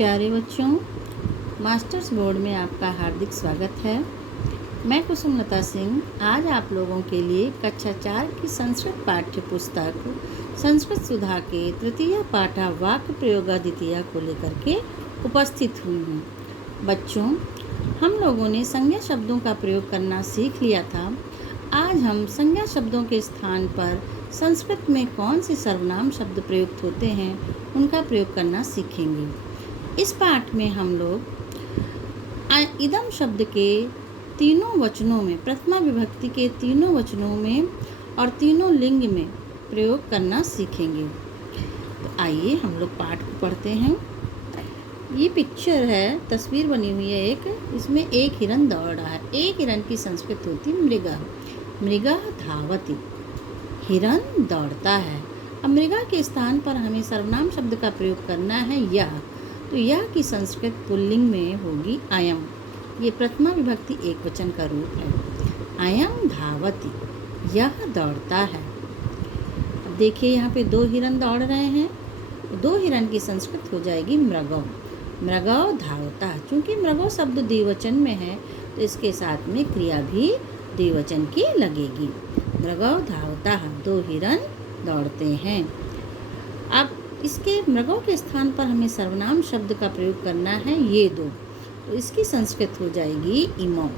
प्यारे बच्चों, masters board में आपका हार्दिक स्वागत है। मैं कुसुमलता सिंह आज आप लोगों के लिए कक्षा 4 की संस्कृत पाठ्य पुस्तक संस्कृत सुधा के तृतीय पाठा वाक्य प्रयोगा द्वितीय को लेकर के उपस्थित हुई हूँ। बच्चों, हम लोगों ने संज्ञा शब्दों का प्रयोग करना सीख लिया था। आज हम संज्ञा शब्दों के स्थान पर संस्कृत में कौन से सर्वनाम शब्द प्रयुक्त होते हैं उनका प्रयोग करना सीखेंगे। इस पाठ में हम लोग इदम शब्द के तीनों वचनों में, प्रथमा विभक्ति के तीनों वचनों में और तीनों लिंग में प्रयोग करना सीखेंगे। तो आइए हम लोग पाठ को पढ़ते हैं। ये पिक्चर है, तस्वीर बनी हुई है एक, इसमें एक हिरन दौड़ रहा है। एक हिरन की संस्कृत होती मृगा। मृगा धावती, हिरन दौड़ता है। अब मृगा के स्थान पर हमें सर्वनाम शब्द का प्रयोग करना है यह। तो यह की संस्कृत पुल्लिंग में होगी अयम। ये प्रथमा विभक्ति एक वचन का रूप है। अयम धावती, यह दौड़ता है। अब देखिए यहाँ पे दो हिरन दौड़ रहे हैं। दो हिरन की संस्कृत हो जाएगी मृगौ। मृगौ धावता। चूँकि मृगौ शब्द द्विवचन में है तो इसके साथ में क्रिया भी द्विवचन की लगेगी। मृगौ धावता, दो हिरन दौड़ते हैं। अब इसके मृगों के स्थान पर हमें सर्वनाम शब्द का प्रयोग करना है ये दो। तो इसकी संस्कृत हो जाएगी इमौ।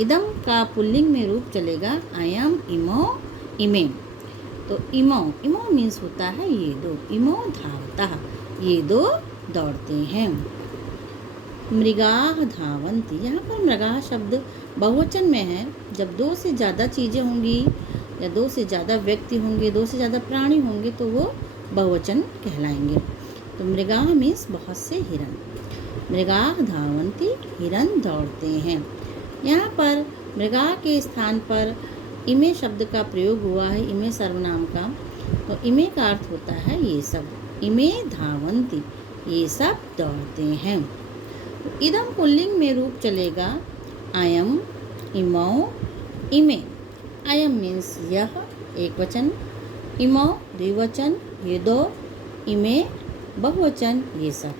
इदम का पुल्लिंग में रूप चलेगा अयम, इमौ, इमे। तो इमौ, इमौ मीन्स होता है ये दो। इमौ धावता, ये दो दौड़ते हैं। मृगाः धावन्ति, यहाँ पर मृगाः शब्द बहुवचन में है। जब दो से ज़्यादा चीज़ें होंगी या दो से ज़्यादा व्यक्ति होंगे, दो से ज़्यादा प्राणी होंगे तो वो बहुवचन कहलाएंगे। तो मृगाः मीन्स बहुत से हिरन। मृगाः धावन्ति, हिरन दौड़ते हैं। यहाँ पर मृगाः के स्थान पर इमे शब्द का प्रयोग हुआ है, इमे सर्वनाम का। तो इमे का अर्थ होता है ये सब। इमे धावन्ति, ये सब दौड़ते हैं। तो इदम पुल्लिंग में रूप चलेगा अयम, इमौ, इमे। अयम मीन्स यह एक वचन, इमौ द्विवचन ये दो, इमे बहुवचन ये सब।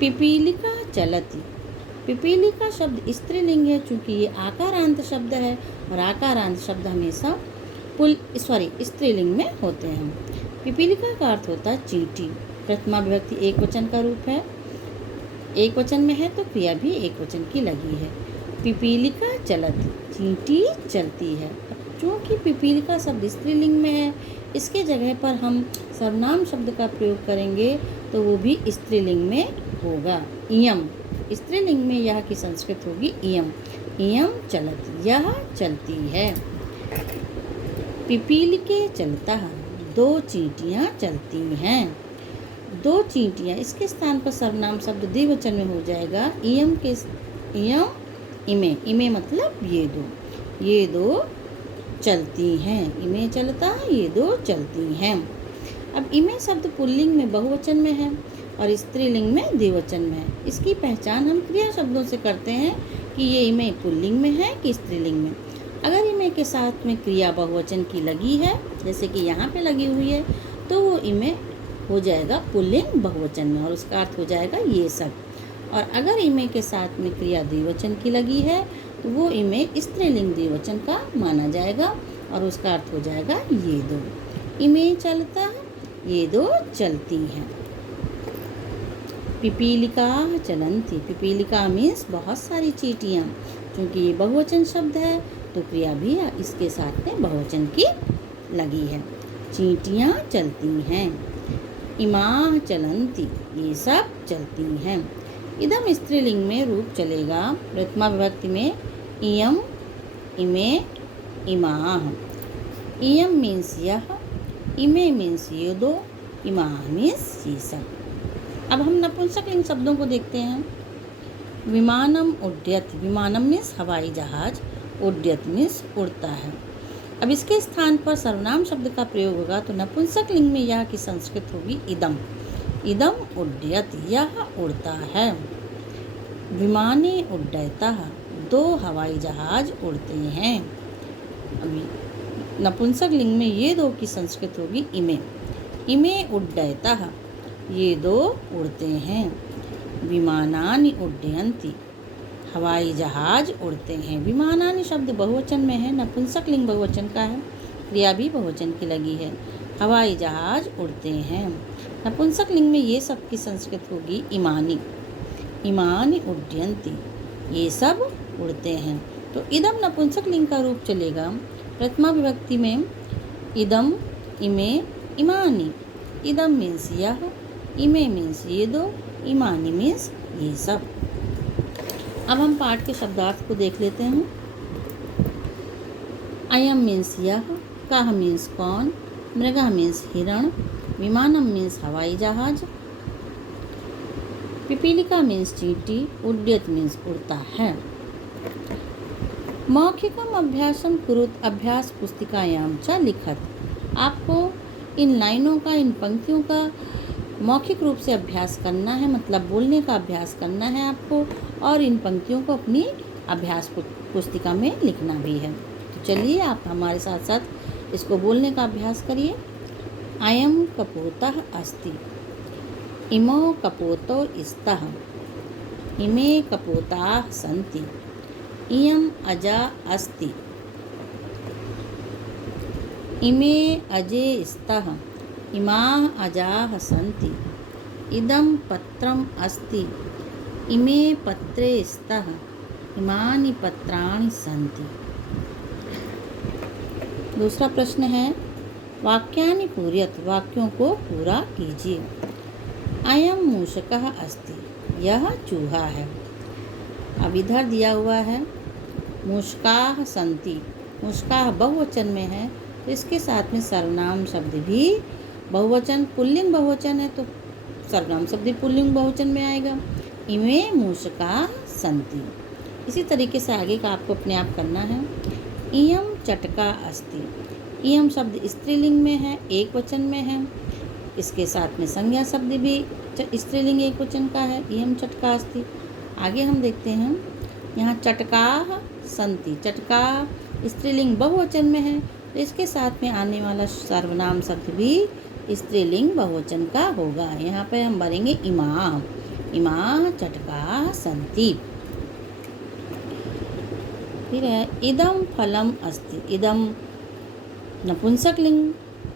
पिपीलिका चलती। पिपीलिका शब्द स्त्रीलिंग है चूँकि ये आकारांत शब्द है और आकारांत शब्द हमेशा स्त्रीलिंग में होते हैं। पिपीलिका का अर्थ होता है चींटी। प्रथमा विभक्ति एक वचन का रूप है। एक वचन में है तो क्रिया भी एक वचन की लगी है। पिपीलिका चलती, चींटी चलती है। चूँकि पिपीलिका शब्द स्त्रीलिंग में है, इसके जगह पर हम सर्वनाम शब्द का प्रयोग करेंगे तो वो भी स्त्रीलिंग में होगा। इयम, स्त्रीलिंग में यह की संस्कृत होगी इयम। इयम चलती, यह चलती है। पिपीलिके चलता, दो चींटियाँ चलती हैं। दो चींटियाँ, इसके स्थान पर सर्वनाम शब्द द्विवचन में हो जाएगा इयम इमे। इमे मतलब ये दो चलती हैं। इमे चलता, ये दो चलती हैं। अब इमे शब्द पुल्लिंग में बहुवचन में है और स्त्रीलिंग में द्विवचन में है। इसकी पहचान हम क्रिया शब्दों से करते हैं कि ये इमे पुल्लिंग में है कि स्त्रीलिंग में। अगर इमे के साथ में क्रिया बहुवचन की लगी है, जैसे कि यहाँ पे लगी हुई है, तो वो इमे हो जाएगा पुल्लिंग बहुवचन में और उसका अर्थ हो जाएगा ये सब। और अगर इमे के साथ में क्रिया द्विवचन की लगी है तो वो इमे स्त्रीलिंग द्विवचन का माना जाएगा और उसका अर्थ हो जाएगा ये दो। इमे चलता, ये दो चलती हैं। पिपीलिका चलन्ति। पिपीलिका मीन्स बहुत सारी चींटियाँ। क्योंकि ये बहुवचन शब्द है तो क्रिया भी इसके साथ में बहुवचन की लगी है। चींटियाँ चलती हैं। इमाः चलन्ति, ये सब चलती हैं। इदम स्त्रीलिंग में रूप चलेगा प्रथमा विभक्ति में इयम, इमे, इमाः। इयम मीन्स यह, इमे मीन्स ये दो, इमाः मीन्स ये सब। अब हम नपुंसकलिंग शब्दों को देखते हैं। विमानम उड्डयति। विमानम मीन्स हवाई जहाज, उड्डयति मीन्स उड़ता है। अब इसके स्थान पर सर्वनाम शब्द का प्रयोग होगा तो नपुंसकलिंग में यह की संस्कृत होगी इदम। इदम उड्डयति, यह उड़ता है। विमाने उड्डयतः, दो हवाई जहाज उड़ते हैं। अभी नपुंसकलिंग में ये दो की संस्कृत होगी इमे। इमे उड्डयतः, ये दो उड़ते हैं। विमानानि उड्डयन्ति, हवाई जहाज उड़ते हैं। विमानानि शब्द बहुवचन में है, नपुंसक लिंग बहुवचन का है, क्रिया भी बहुवचन की लगी है। हवाई जहाज उड़ते हैं। नपुंसक लिंग में ये सब की संस्कृत होगी इमानी। इमानी उड्डयन्ति, ये सब उड़ते हैं। तो इदम नपुंसक लिंग का रूप चलेगा। प्रथमा विभक्ति में इदम, इमे, इमानी। इदम मीन्स यह, इमे मीन्स ये दो, इमानी मीन्स ये सब। अब हम पाठ के शब्दार्थ को देख लेते हैं। अयम मीन्स यह, कह मीन्स कौन, मृगा मीन्स हिरण, विमानम मीन्स हवाई जहाज, पिपीलिका मीन्स चींटी, उड्डयत मीन्स उड़ता है। मौखिकम अभ्यासम कुरुत, अभ्यास पुस्तिकायाम च लिखत। आपको इन लाइनों का, इन पंक्तियों का मौखिक रूप से अभ्यास करना है, मतलब बोलने का अभ्यास करना है आपको, और इन पंक्तियों को अपनी अभ्यास पुस्तिका में लिखना भी है। तो चलिए आप हमारे साथ साथ इसको बोलने का अभ्यास करिए। अयम कपोतः अस्ति, इमो कपोतो स्तः, इमे कपोताः सन्ति, इयम् अजा अस्ति, इमे अजे स्तः, इमाः अजाः सन्ति, इदं पत्रम् अस्ति, इमे पत्रे स्तः, इमानि पत्राणि सन्ति। दूसरा प्रश्न है वाक्यानि पूरयत, वाक्यों को पूरा कीजिए। अयम मूषकः अस्ति, यह चूहा है। अब इधर दिया हुआ है मूषकाः सन्ति, मूषकाः बहुवचन में है, तो इसके साथ में सर्वनाम शब्द भी बहुवचन, पुल्लिंग बहुवचन है तो सर्वनाम शब्द पुल्लिंग बहुवचन में आएगा। इमे मूषकाः सन्ति। इसी तरीके से आगे का आपको अपने आप करना है। इयम चटका अस्ति, इयम शब्द स्त्रीलिंग में है, एक वचन में है, इसके साथ में संज्ञा शब्द भी स्त्रीलिंग एक वचन का है, इयम चटका अस्ति। आगे हम देखते हैं यहाँ चटकाः सन्ति, चटका स्त्रीलिंग बहुवचन में है, तो इसके साथ में आने वाला सर्वनाम शब्द भी स्त्रीलिंग बहुवचन का होगा। यहाँ पर हम भरेंगे इमाः, इमाः चटकाः सन्ति। फिर है इदम फलम अस्ति, इदम नपुंसक लिंग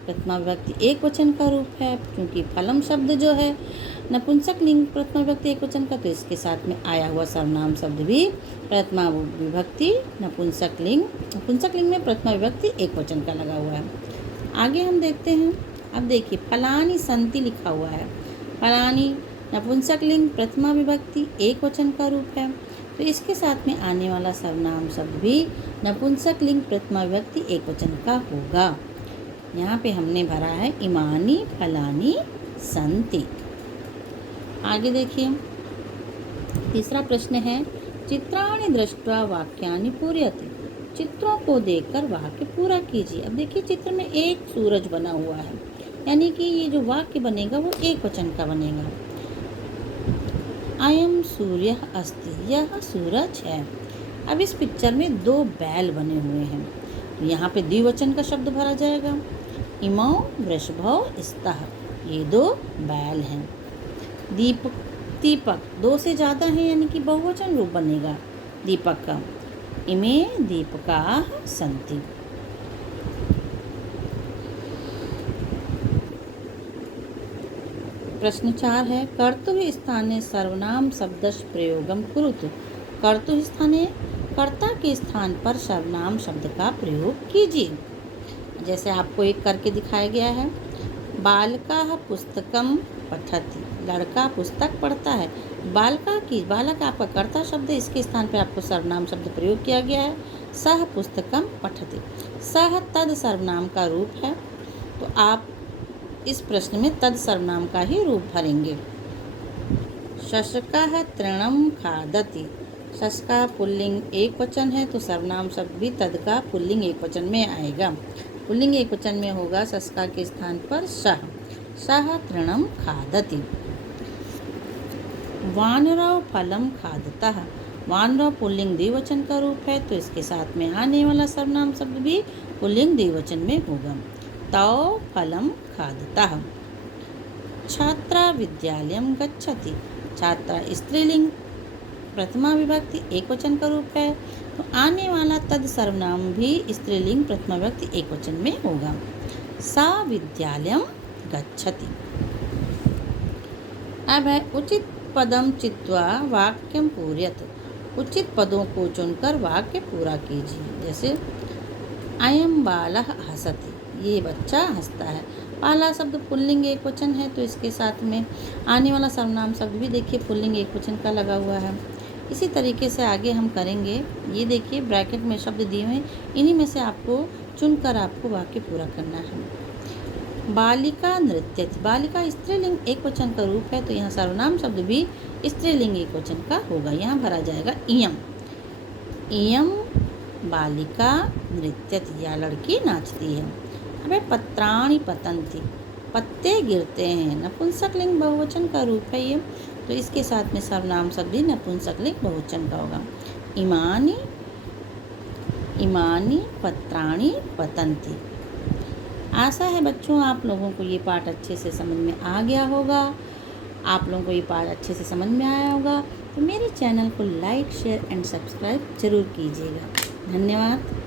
प्रथमा विभक्ति एक वचन का रूप है, क्योंकि फलम शब्द जो है नपुंसक लिंग प्रथमा विभक्ति एक वचन का, तो इसके साथ में आया हुआ सर्वनाम शब्द भी प्रथमा विभक्ति नपुंसक लिंग में प्रथमा विभक्ति एक वचन का लगा हुआ है। आगे हम देखते हैं। अब देखिए फलानी संति लिखा हुआ है, फलानी नपुंसक लिंग प्रथमा विभक्ति एक वचन का रूप है, तो इसके साथ में आने वाला सर्वनाम शब्द भी नपुंसक लिंग प्रथमा विभक्ति एक वचन का होगा। यहाँ पे हमने भरा है इमानी फलानी संति। आगे देखिए तीसरा प्रश्न है चित्राणि दृष्ट्वा वाक्यानि पूरयति, चित्रों को देखकर वाक्य पूरा कीजिए। अब देखिए चित्र में एक सूरज बना हुआ है, यानी कि ये जो वाक्य बनेगा वो एक वचन का बनेगा। अयम सूर्यः अस्ति, यह सूरज है। अब इस पिक्चर में दो बैल बने हुए हैं, यहाँ पे द्विवचन का शब्द भरा जाएगा। इमौ वृषभौ स्तः, ये दो बैल हैं। दीपक दो से ज़्यादा है, यानी कि बहुवचन रूप बनेगा दीपक का। इमे दीपकाः सन्ति। प्रश्न 4 है कर्तुः स्थाने सर्वनाम शब्दस्य प्रयोगम कुरुतु, कर्तुः स्थाने कर्ता के स्थान पर सर्वनाम शब्द का प्रयोग कीजिए। जैसे आपको एक करके दिखाया गया है, बालकः पुस्तकम पठति, लड़का पुस्तक पढ़ता है। बालक आपका कर्ता शब्द है, इसके स्थान पर आपको सर्वनाम शब्द प्रयोग किया गया है। सह पुस्तकम पठति, सह तद सर्वनाम का रूप है, तो आप इस प्रश्न में तद सर्वनाम का ही रूप भरेंगे। शशकः तृणम खादति, शशका पुल्लिंग एक वचन है, तो सर्वनाम शब्द भी तद का पुल्लिंग एक वचन में आएगा। पुल्लिंग एक वचन में होगा शशका के स्थान पर सह, सह तृणम खादति। वानरौ फलम खादतः, वानरौ पुल्लिंग द्विवचन का रूप है, तो इसके साथ में आने वाला सर्वनाम शब्द भी पुल्लिंग द्विवचन में होगा। तौ फलम खादतः। छात्रा विद्यालयम गच्छति। छात्रा स्त्रीलिंग प्रथमा विभक्ति एकवचन का रूप है, तो आने वाला तद सर्वनाम भी स्त्रीलिंग प्रथमा विभक्ति एकवचन में होगा। सा विद्यालयम गच्छति। अब है उचित पदम चित्वा वाक्यम पूरयत। उचित पदों को चुनकर वाक्य पूरा कीजिए। जैसे अयम बालः हसति, ये बच्चा हंसता है। बाला शब्द पुल्लिंग एकवचन है, तो इसके साथ में आने वाला सर्वनाम शब्द भी देखिए पुल्लिंग एकवचन का लगा हुआ है। इसी तरीके से आगे हम करेंगे। ये देखिए ब्रैकेट में शब्द दिए हुए हैं, इन्हीं में से आपको चुनकर आपको वाक्य पूरा करना है। बालिका नृत्यति। बालिका स्त्रीलिंग एकवचन का रूप है, तो यहाँ सर्वनाम शब्द भी स्त्रीलिंग एकवचन का होगा। यहाँ भरा जाएगा इयम। इयम बालिका नृत्यति, या लड़की नाचती है। अब पत्राणि पतन्ति। पत्ते गिरते हैं, नपुंसकलिंग बहुवचन का रूप है ये, तो इसके साथ में सर्वनाम शब्द भी नपुंसकलिंग बहुवचन का होगा। इमानि इमानि पत्राणि पतन्ति। आशा है बच्चों आप लोगों को ये पाठ अच्छे से समझ में आ गया होगा। आप लोगों को ये पाठ अच्छे से समझ में आया होगा, तो मेरे चैनल को लाइक शेयर एंड सब्सक्राइब ज़रूर कीजिएगा। धन्यवाद।